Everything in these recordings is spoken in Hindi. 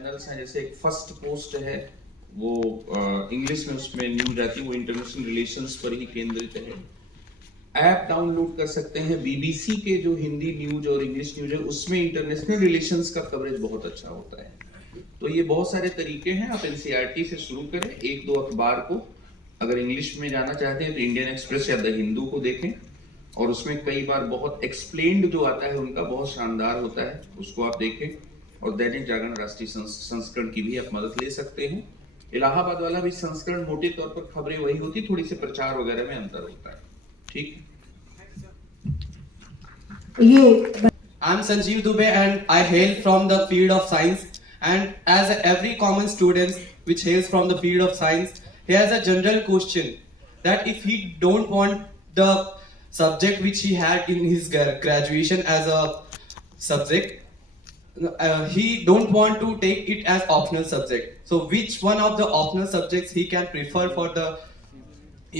चैनल्स हैं, जैसे एक फर्स्ट पोस्ट है वो इंग्लिश में उसमें न्यूज आती है, वो इंटरनेशनल रिलेशंस पर ही केंद्रित है। ऐप डाउनलोड कर सकते हैं बीबीसी के, जो हिंदी न्यूज और इंग्लिश न्यूज है उसमें इंटरनेशनल रिलेशंस का कवरेज बहुत अच्छा होता है। तो ये बहुत सारे तरीके हैं, आप एनसीईआरटी से शुरू करें। एक दो अखबार को अगर इंग्लिश में जाना चाहते हैं तो इंडियन एक्सप्रेस या द हिंदू को देखें, और उसमें कई बार बहुत एक्सप्लेन्ड जो आता है उनका बहुत शानदार होता है, उसको आप देखें। और दैनिक जागरण राष्ट्रीय संस्करण की भी आप मदद ले सकते हैं। इलाहाबाद वाला भी संस्करण मोटे तौर पर खबरें वही होती, थोड़ी सी प्रचार वगैरह में अंतर होता है। ठीक है। I'm Sanjeev Dubey and I hail from the field of science, and as every common student which hails from the field of science, he has a general question that if he don't want the subject which he had in his graduation as a subject, he don't want to take it as optional subject. So which one of the optional subjects he can prefer for the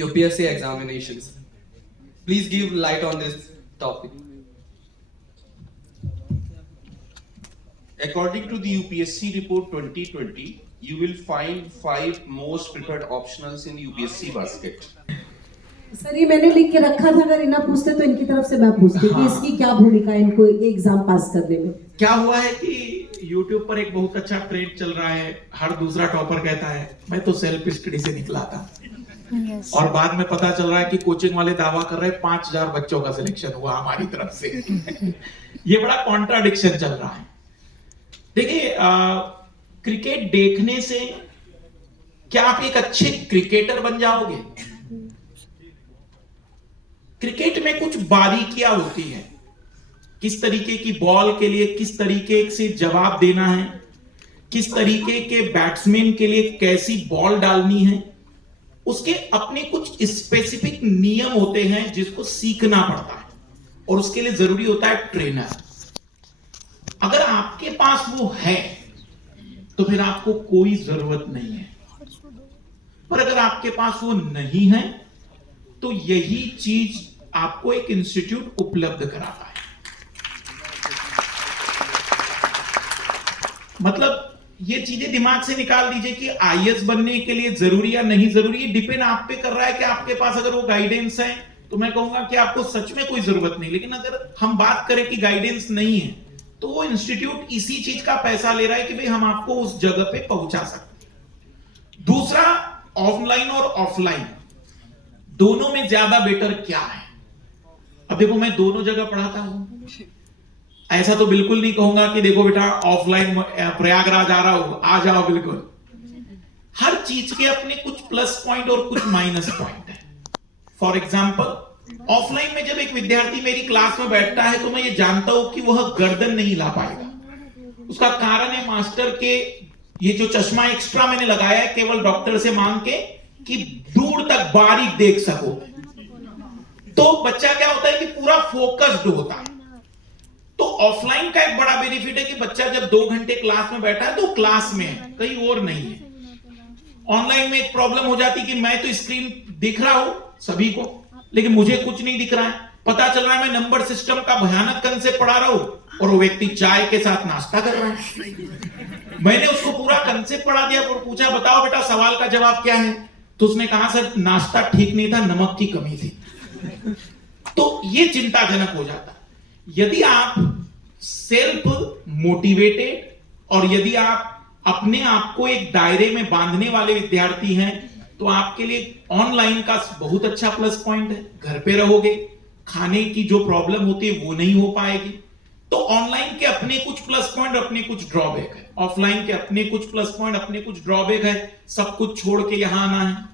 UPSC examinations? Please give light on this topic. According to the UPSC report 2020, you will find 5 most preferred optionals in UPSC basket. Sir ये मैंने लिख के रखा था, अगर इन्हें पूछते तो इनकी तरफ से मैं पूछती कि इसकी क्या भूमिका है इनको ये एग्जाम पास करने में। क्या हुआ है कि YouTube पर एक बहुत अच्छा ट्रेंड चल रहा है, हर दूसरा टॉपर कहता है मैं तो सेल्फ स्टडी से निकला था। और बाद में पता चल रहा है कि कोचिंग वाले दावा कर रहे हैं 5000 बच्चों का सिलेक्शन हुआ हमारी तरफ से। ये बड़ा कॉन्ट्राडिक्शन चल रहा है। देखिए, क्रिकेट देखने से क्या आप एक अच्छे क्रिकेटर बन जाओगे? क्रिकेट में कुछ बारीकियां होती है, किस तरीके की बॉल के लिए किस तरीके से जवाब देना है, किस तरीके के बैट्समैन के लिए कैसी बॉल डालनी है, उसके अपने कुछ स्पेसिफिक नियम होते हैं जिसको सीखना पड़ता है, और उसके लिए जरूरी होता है ट्रेनर। अगर आपके पास वो है तो फिर आपको कोई जरूरत नहीं है, पर अगर आपके पास वो नहीं है तो यही चीज आपको एक इंस्टीट्यूट उपलब्ध कराता है। मतलब ये चीजें दिमाग से निकाल दीजिए कि आईएएस बनने के लिए जरूरी या नहीं जरूरी, डिपेंड आप पे कर रहा है कि आपके पास अगर वो गाइडेंस है तो मैं कहूंगा कि आपको सच में कोई जरूरत नहीं। लेकिन अगर हम बात करें कि गाइडेंस नहीं है तो वो इंस्टीट्यूट इसी चीज का पैसा ले रहा है कि भाई हम आपको उस जगह पे पहुंचा सकते हैं। दूसरा, ऑनलाइन और ऑफलाइन दोनों में ज्यादा बेटर क्या है? अब देखो, मैं दोनों जगह पढ़ाता हूं, ऐसा तो बिल्कुल नहीं कहूंगा कि देखो बेटा ऑफलाइन प्रयागराज आ रहा हूं, आ जाओ। बिल्कुल, हर चीज के अपने कुछ प्लस पॉइंट और कुछ माइनस पॉइंट है। फॉर एग्जाम्पल, ऑफलाइन में जब एक विद्यार्थी मेरी क्लास में बैठता है तो मैं ये जानता हूं कि वह गर्दन नहीं हिला पाएगा। उसका कारण है मास्टर के ये जो चश्मा एक्स्ट्रा मैंने लगाया है केवल डॉक्टर से मांग के कि दूर तक बारीक देख सको। तो बच्चा क्या होता है कि पूरा फोकस्ड होता है। तो ऑफलाइन का एक बड़ा बेनिफिट है कि बच्चा जब 2 घंटे क्लास में बैठा है तो क्लास में है, कहीं और नहीं है। ऑनलाइन में एक प्रॉब्लम हो जाती कि मैं तो स्क्रीन दिख रहा हूं सभी को, लेकिन मुझे कुछ नहीं दिख रहा है। पता चल रहा है मैं नंबर सिस्टम का भयानक कंसेप्ट पढ़ा रहा हूं और वो व्यक्ति चाय के साथ नाश्ता कर रहा है। मैंने उसको पूरा कंसेप्ट पढ़ा दिया और पूछा बताओ बेटा सवाल का जवाब क्या है, तो उसने कहा सर नाश्ता ठीक नहीं था, नमक की कमी थी। तो ये चिंताजनक हो जाता है। यदि आप सेल्फ मोटिवेटेड और यदि आप अपने आप को एक दायरे में बांधने वाले विद्यार्थी हैं तो आपके लिए ऑनलाइन का बहुत अच्छा प्लस पॉइंट है। घर पे रहोगे, खाने की जो प्रॉब्लम होती है वो नहीं हो पाएगी। तो ऑनलाइन के अपने कुछ प्लस पॉइंट, अपने कुछ ड्रॉबैक है। ऑफलाइन के अपने कुछ प्लस पॉइंट, अपने कुछ ड्रॉबैक है। सब कुछ छोड़ के यहां आना है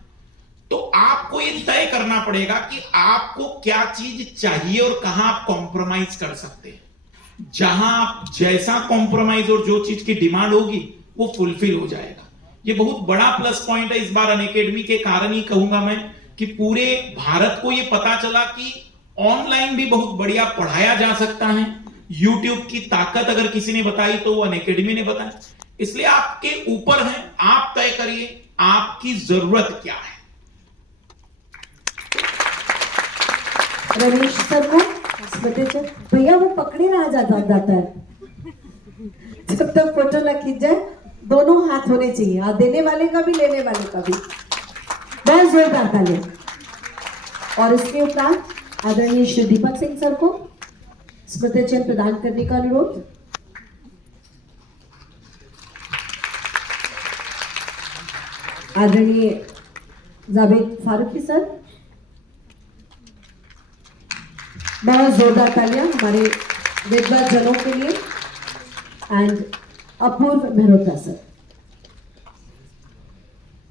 तो आपको ये तय करना पड़ेगा कि आपको क्या चीज चाहिए और कहां आप कॉम्प्रोमाइज कर सकते हैं। जहां आप जैसा कॉम्प्रोमाइज और जो चीज की डिमांड होगी वो फुलफिल हो जाएगा। ये बहुत बड़ा प्लस पॉइंट है इस बार अनअकैडमी के कारण ही कहूंगा मैं कि पूरे भारत को ये पता चला कि ऑनलाइन भी बहुत बढ़िया पढ़ाया जा सकता है। YouTube की ताकत अगर किसी ने बताई तो वो अनअकैडमी ने बताया। इसलिए आपके ऊपर है, आप तय करिए आपकी जरूरत क्या है। रमेश सर को भैया वो पकड़े रहा जाता है, जब तक फोटो ना खींच जाए दोनों हाथ होने चाहिए, और देने वाले का भी लेने वाले का भी। बहुत जोरदार तालियां। और इसके उपरांत आदरणीय श्री दीपक सिंह सर को स्मृति चिन्ह प्रदान करने का अनुरोध। आदरणीय जावेद फारूकी सर, बहुत जोरदार तालियां हमारे विद्वान जनों के लिए। And Apurva Mehrotra sir.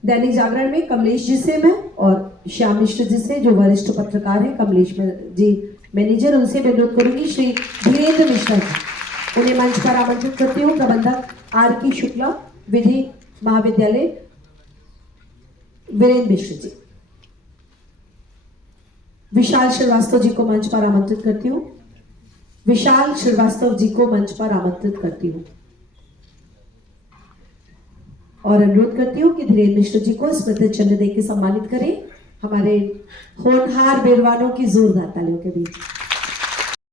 दैनिक जागरण में कमलेश जी से मैं और श्याम मिश्र जी से, जो वरिष्ठ पत्रकार हैं, कमलेश जी मैनेजर, उनसे मैं अनुरोध करूंगी श्री धीरेन्द्र मिश्रा जी, उन्हें मंच पर आमंत्रित करती हूँ। प्रबंधक आर की शुक्ला, विधि महाविद्यालय, वीरेंद्र मिश्र जी। विशाल श्रीवास्तव जी को मंच पर आमंत्रित करती हूँ। विशाल श्रीवास्तव जी को मंच पर आमंत्रित करती हूँ और अनुरोध करती हूँ कि धीरेन्द्र मिश्र जी को स्मृति चिन्ह देकर सम्मानित करें हमारे होनहार बेरवानों की जोरदार तालियों के बीच।